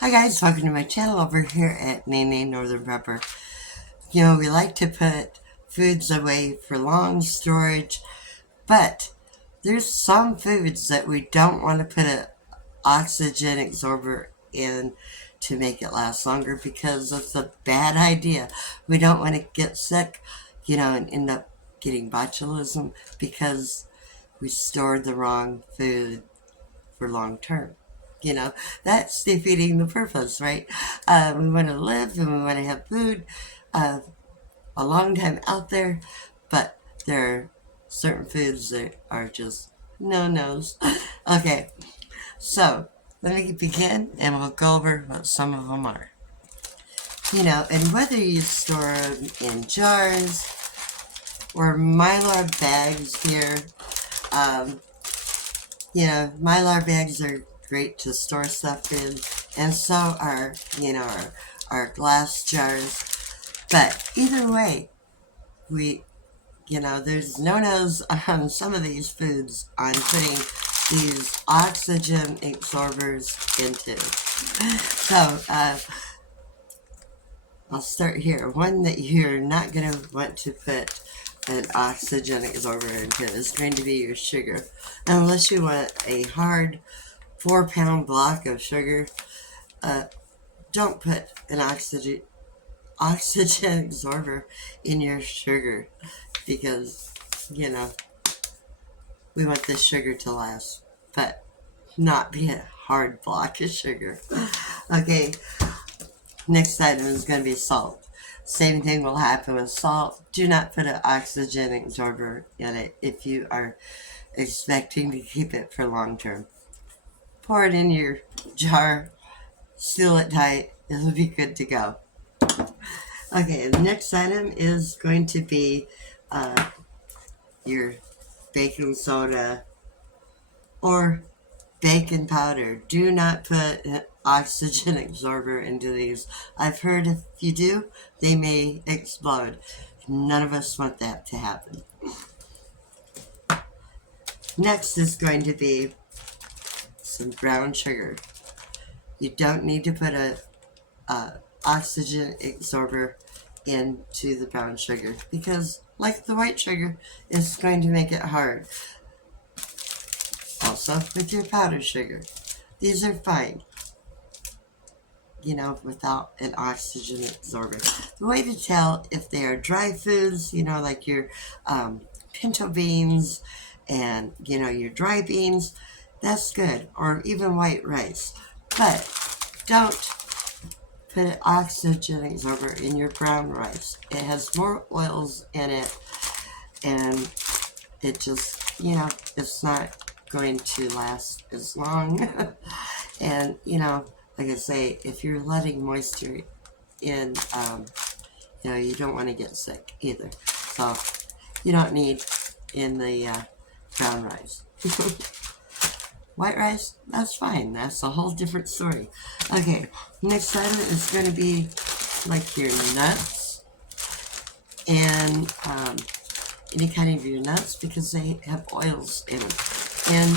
Hi guys, welcome to my channel over here at Nay Northern Prepper. You know, we like to put foods away for long storage, but there's some foods that we don't want to put an oxygen absorber in to make it last longer because it's a bad idea. We don't want to get sick, and end up getting botulism because we stored the wrong food for long term. That's defeating the purpose, right? We want to live and we want to have food uh, a long time out there, but there are certain foods that are just no-nos. Okay, so let me begin and we'll go over what some of them are. And whether you store them in jars or mylar bags here, um, mylar bags are great to store stuff in, and so are, our glass jars. But either way, there's no-nos on some of these foods on putting these oxygen absorbers into. So, I'll start here. One that you're not going to want to put an oxygen absorber into is going to be your sugar. Unless you want a hard 4-pound block of sugar, don't put an oxygen absorber in your sugar because, we want this sugar to last, but not be a hard block of sugar. Okay, next item is going to be salt. Same thing will happen with salt. Do not put an oxygen absorber in it if you are expecting to keep it for long term. Pour it in your jar, seal it tight, it'll be good to go. Okay, the next item is going to be your baking soda or baking powder. Do not put an oxygen absorber into these. I've heard if you do, they may explode. None of us want that to happen. Next is going to be some brown sugar. You don't need to put a oxygen absorber into the brown sugar because, like the white sugar, it's going to make it hard. Also, with your powdered sugar, these are fine, without an oxygen absorber. The way to tell if they are dry foods, like your pinto beans and, your dry beans, that's good, or even white rice. But don't put an oxygen absorber in your brown rice. It has more oils in it, and it just, it's not going to last as long. And, like I say, if you're letting moisture in, you don't want to get sick either. So you don't need in the brown rice. White rice, that's fine. That's a whole different story. Okay, next item is going to be like your nuts and any kind of your nuts because they have oils in them. And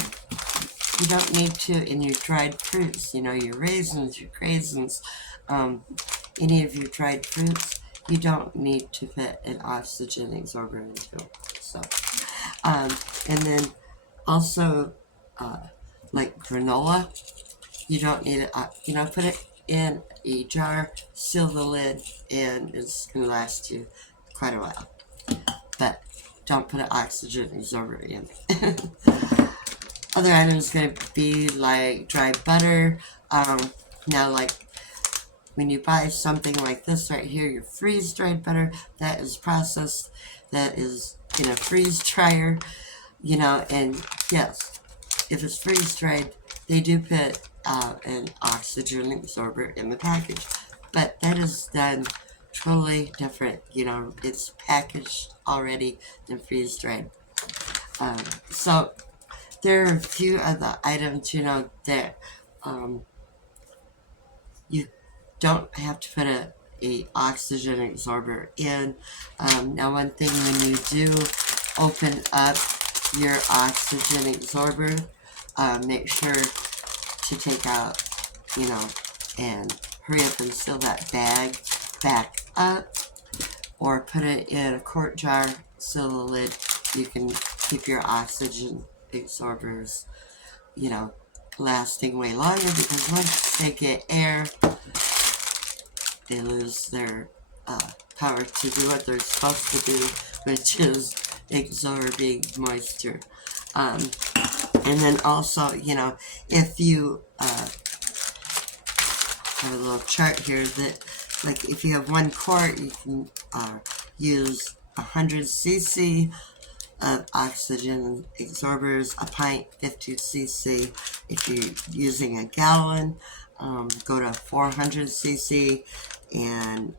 you don't need to in your dried fruits, your raisins, your craisins, any of your dried fruits, you don't need to put an oxygen absorber into them. So, and then also, like granola, you don't need it, put it in a jar, seal the lid, and it's going to last you quite a while. But don't put an oxygen absorber in. Other items going to be like dry butter. Now, like when you buy something like this right here, your freeze-dried butter, that is processed, that is in a freeze dryer, and yes, if it's freeze-dried, they do put an oxygen absorber in the package, but that is done totally different. It's packaged already and freeze-dried. So there are a few other items, that you don't have to put a oxygen absorber in. Now, one thing when you do open up your oxygen absorber, make sure to take out, and hurry up and seal that bag back up, or put it in a quart jar, seal the lid. You can keep your oxygen absorbers, you know, lasting way longer, because once they get air, they lose their power to do what they're supposed to do, which is absorbing moisture. Um, and then also, you know, if you have a little chart here that, like, if you have 1 quart, you can use 100 cc of oxygen absorbers, a pint 50 cc. If you're using a gallon, go to 400 cc, and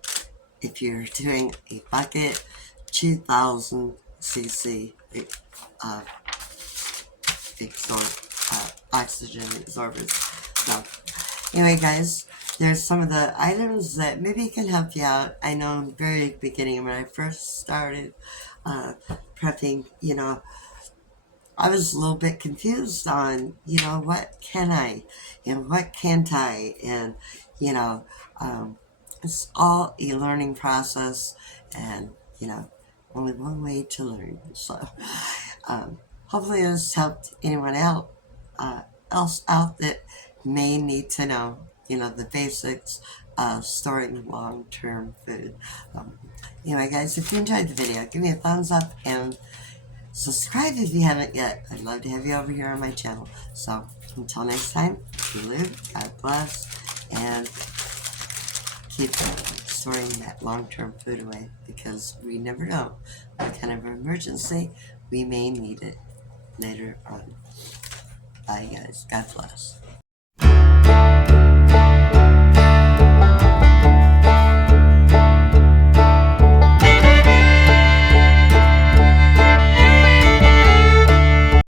if you're doing a bucket, 2000 cc oxygen absorbers. So anyway, guys, there's some of the items that maybe can help you out. I know in the very beginning, when I first started prepping, you know, I was a little bit confused on, you know, what can I and what can't I, and, you know, it's all a learning process, and, you know, only one way to learn. So, hopefully this helped anyone else out that may need to know, you know, the basics of storing long-term food. Anyway, guys, if you enjoyed the video, give me a thumbs up and subscribe if you haven't yet. I'd love to have you over here on my channel. So until next time, you live, God bless, and keep storing that long-term food away, because we never know what kind of emergency we may need it later on. Bye, guys. God bless.